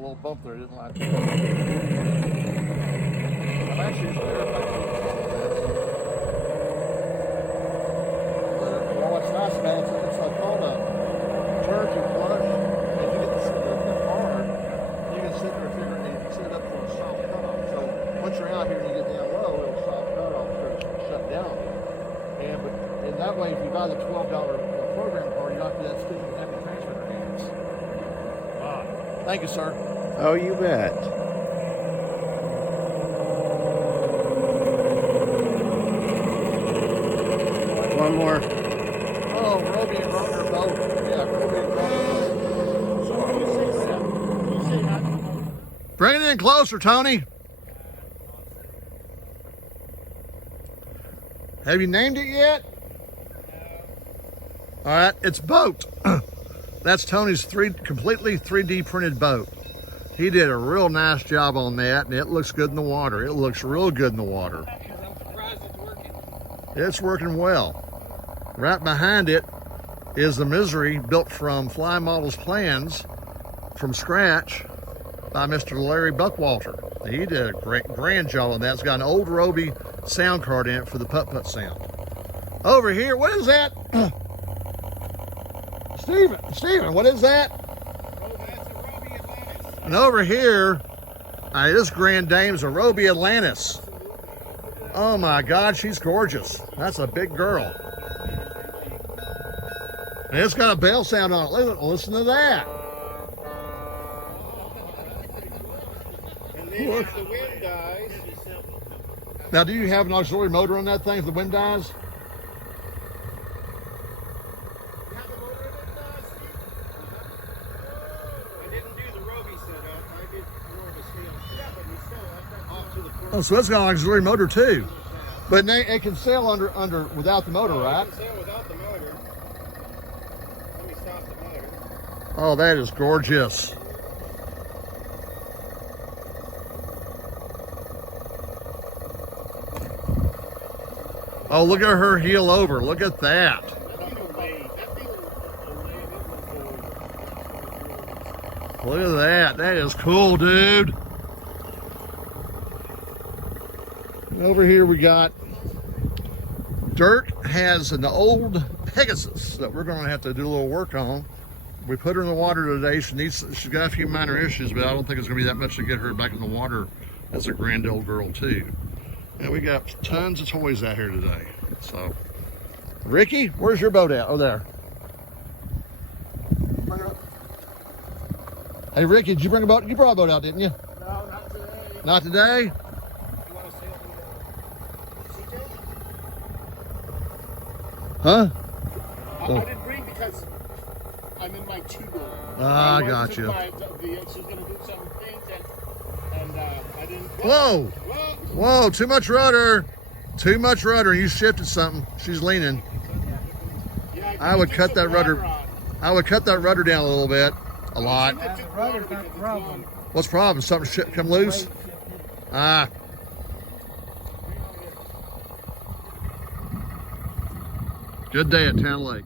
little bump there. I didn't like it. I'm actually using everything. Well, what's nice about it, it's like called a turkey flush. If you get the hard, you can sit there and figure it, you can set it up for a soft cutoff. So once you're out here and you get down low, it'll soft cutoff so it's shut down. And that way, if you buy the $12 program card, you don't have to do that stupid heavy transmitter hands. Wow. Thank you, sir. Oh, you bet. One more. Oh, Robbe and Robbe both. Yeah, Robbe and Robbe. Bring it in closer, Tony. Have you named it yet? All right, it's Boat. That's Tony's completely 3D printed boat. He did a real nice job on that, and it looks good in the water. It looks real good in the water. I'm surprised it's working. It's working well. Right behind it is the Misuri, built from Fly Models plans from scratch by Mr. Larry Buckwalter. He did a grand job on that. It's got an old Robbe sound card in it for the putt-putt sound. Over here, what is that? Steven, what is that? Oh, that's a Robbe Atlantis. And over here, this grand dame's a Robbe Atlantis. Oh my God, she's gorgeous. That's a big girl. And it's got a bell sound on it. Listen to that. And then if the wind dies. Now, do you have an auxiliary motor on that thing if the wind dies? Oh, so it's got an auxiliary motor too, but it can sail under without the motor, right? It can sail without the motor. Let me stop the motor. Oh, that is gorgeous. Oh, look at her heel over. Look at that. Look at that. That is cool, dude. Over here we got Dirk has an old Pegasus that we're going to have to do a little work on. We put her in the water today. She's got a few minor issues, but I don't think it's going to be that much to get her back in the water as a grand old girl too. And we got tons of toys out here today. So, Ricky, where's your boat at? Oh, there. Hey, Ricky, did you bring a boat? You brought a boat out, didn't you? No, not today. Not today? Huh? I didn't bring because I'm in my two-door. I got you. She's going to do some things and I didn't. Whoa! Whoa, too much rudder. Too much rudder. You shifted something. She's leaning. Yeah, I would cut that rudder. I would cut that rudder down a little bit. A lot. The rudder's not the problem. What's the problem? Something come loose? Ah. Good day at Towne Lake.